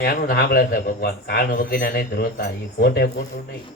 એનું સાંભળે છે ભગવાન કાન વગેરે નહીં ધ્રોતા એ ખોટે ખોટું નહીં.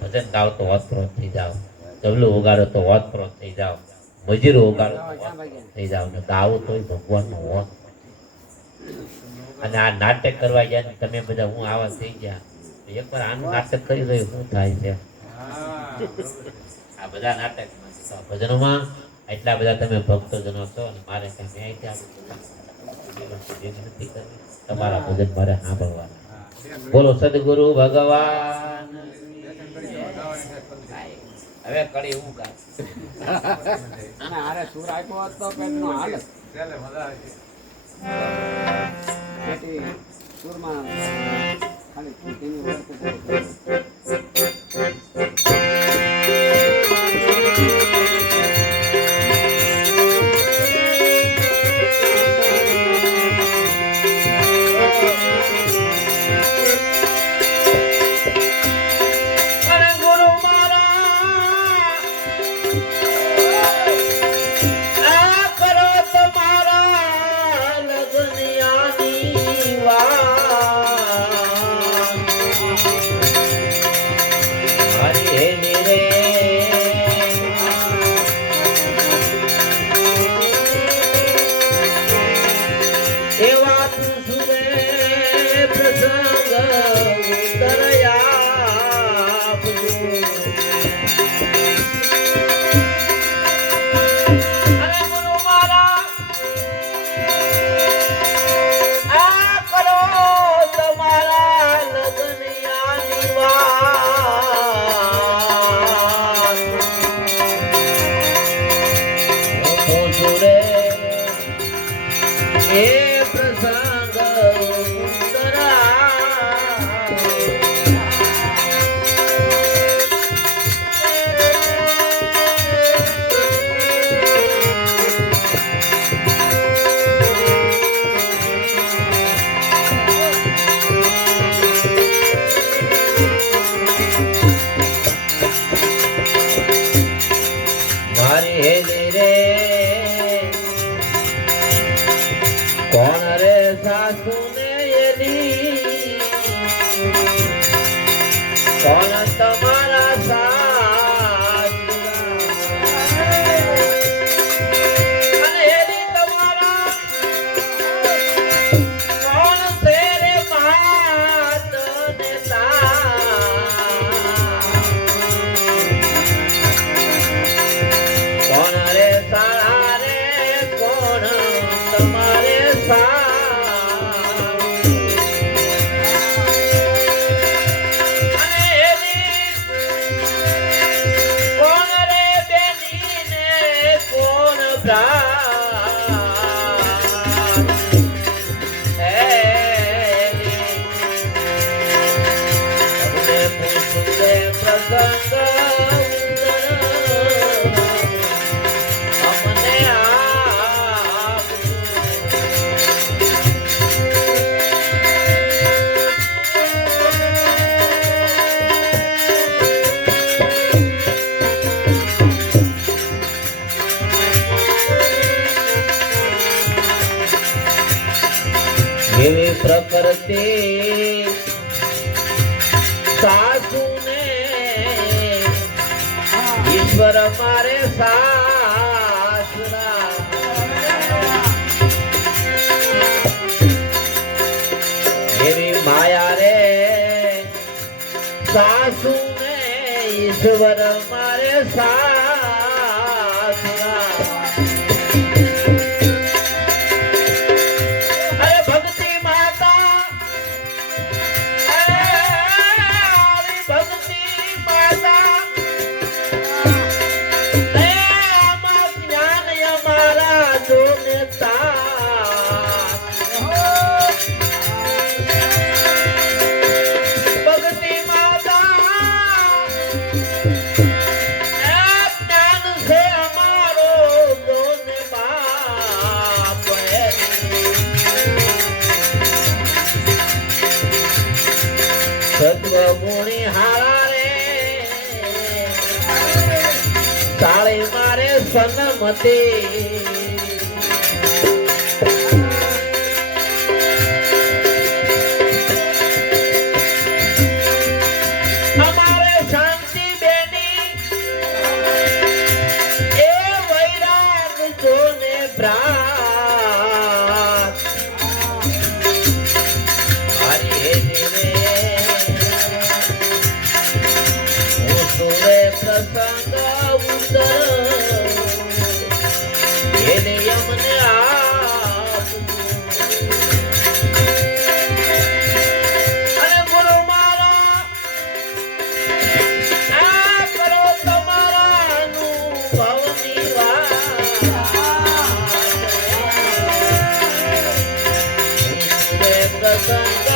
ભજન ગાવ તો હોતપ્રોત થઈ જાવ, તબલું વગાડો તો હોતપ્રોત થઈ જાવ, મજીરો વગાડો તો હોતપ્રોત થઈ જાવ ને ગાવો તોય ભગવાનનો હોત. અને આ નાટક કરવા ગયા ને તમે બધા હું આવા થઈ ગયા, એકવાર આનું નાટક કરી રહ્યું શું થાય છે? આ બધા નાટક ભજનોમાં એટલા બધા તમે ભક્તજનો છો અને મારે કઈ નથી કરવી. તમારા ભજન મારે સાંભળવાના. બોલો સદગુરુ ભગવાન. હવે કડી હું ગાય અને આરે સુર આપ્યો હોત તો પેટનો હાલ પેટી સુરમાં ખાલી તેની વર્ત પ્રકૃતિ સાસુ ને ઈશ્વર મારે સાસરા એવી માયા રે સાસુ ને ઈશ્વર મારે સાસરા. સત્વગુણી હારા રે તાળે મારે સન્મતી પ્રસંગ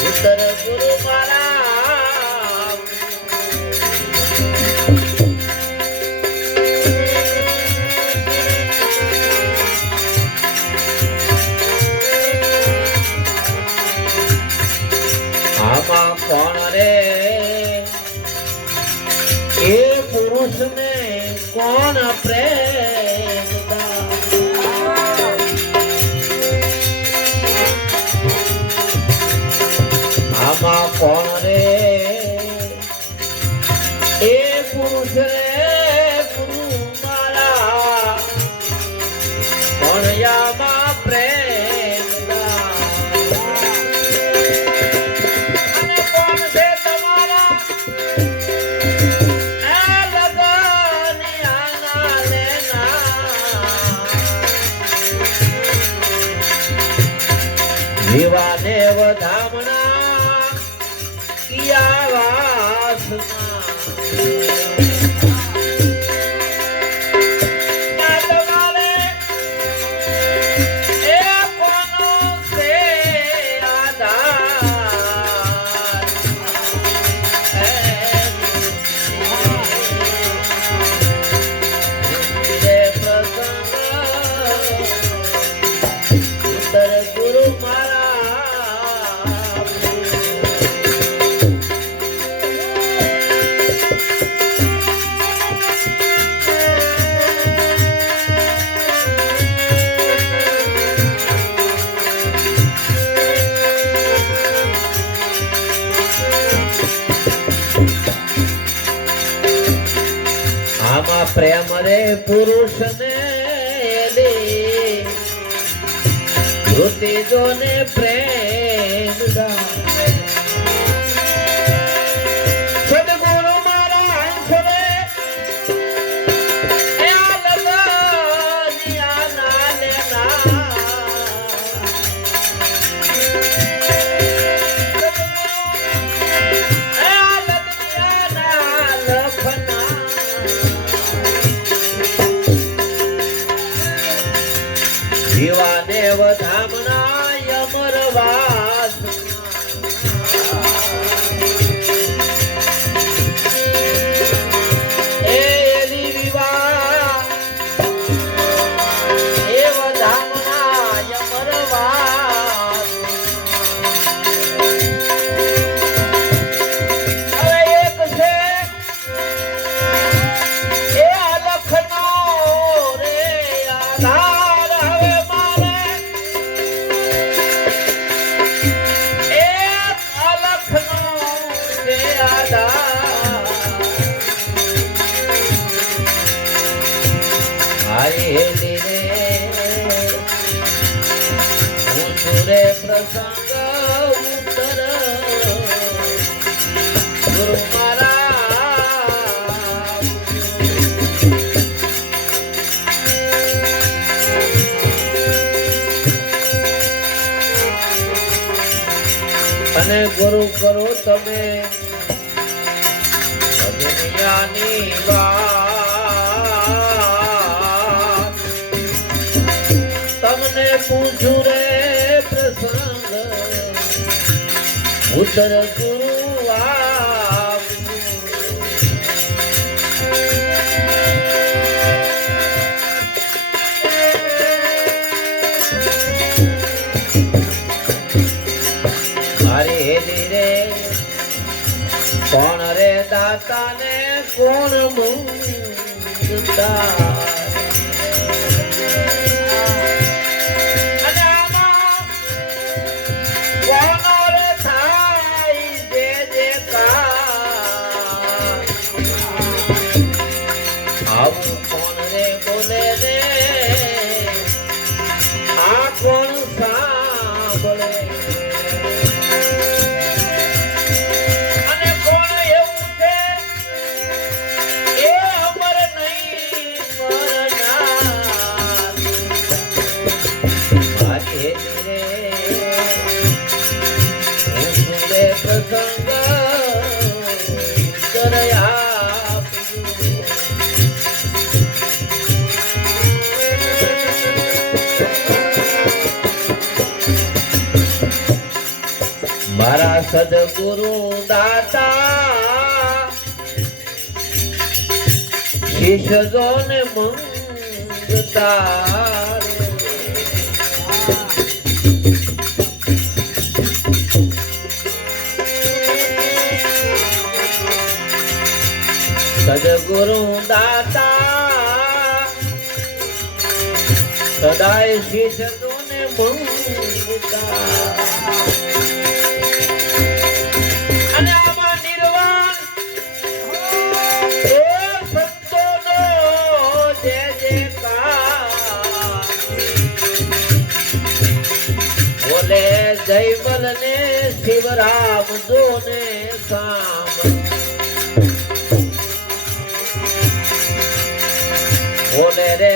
ઉત્તર ગુરુ મારા આમાં કોણ રે એ પુરુષ ને કોણ પ્રેમ આમાં કોણ રે એ પુરુષ રે ગુરુ મારા કોણ યામાં પ્રેમ અને કોણ છે તમારા આ લગની આના લેના જીવાને વધામણા કિયા વાસના તમારે એ કોનો છે આધાર રે પ્રસંગ ઉત્તર ગુરુ મારા આમાં પ્રેમ રે પુરુષ ને ધૃતિ જોને પ્રેમ સદગુરુ મારા હંસ રે એ આ લગની આના લેના એ આ લગની આના લખના જીવાને વધામણા અમર એલી વિવાહ એ વધામણા અમર હવે એક છે એ અલખનો રે આધાર હવે મારે એક અલખનો છે આધાર આયેલી રે હું સુરે પ્રસંગ ઉત્તર ગુરુ મારા અને ગુરુ કરો તમે દુનિયાની વાત તમને પૂછું રે પ્રસંગ ઉત્તર ગુરુ મારે હેલી રે કોણ રે દાતા ને કોણ મુક્તા અને આમાં કોનો રે થાય જે કામ આવું કોણ રે બોલે રે આ કોણ સાંભળે પ્રસંગ કરયા મારા સદગુરુ દાતા શિષ્યજોને મંગતા સદગુરુ દાતા સદાય શિષ્યજોને મંગતા અને આમાં નિર્વાણ એ સંતોનો જય જયકાર બોલે જયમલ ને શિવરામ જોને સામ બોલે રે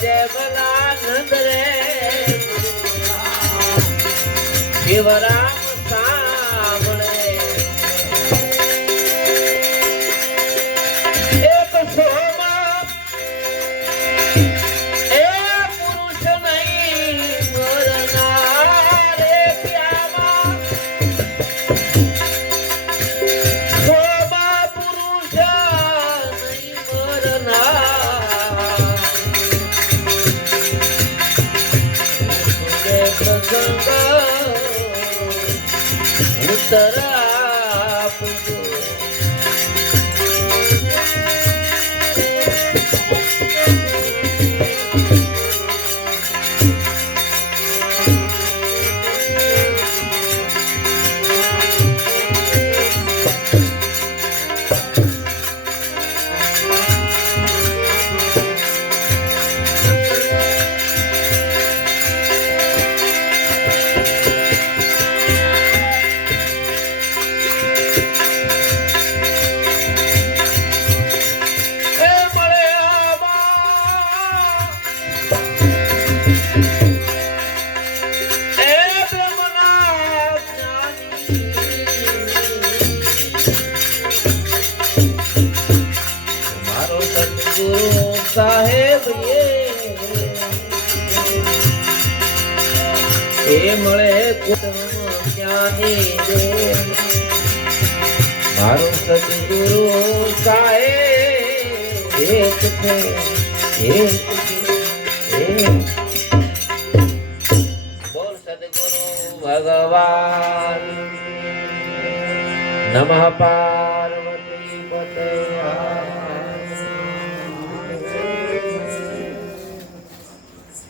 જયમલાનંદ રે શિવરામ સાંભળે એક સોમાં એ પુરુષ નહીં મરનાર પ્યામાં સોમાં પુરુષ નહીં મરનાર પ્રસંગ ઉત્તર આપજો સાહેબ એ મળે ક્યાંની રે મારો સદગુરુ સાહેબ એક છે બોલ સદગુરુ ભગવાન નમઃ પા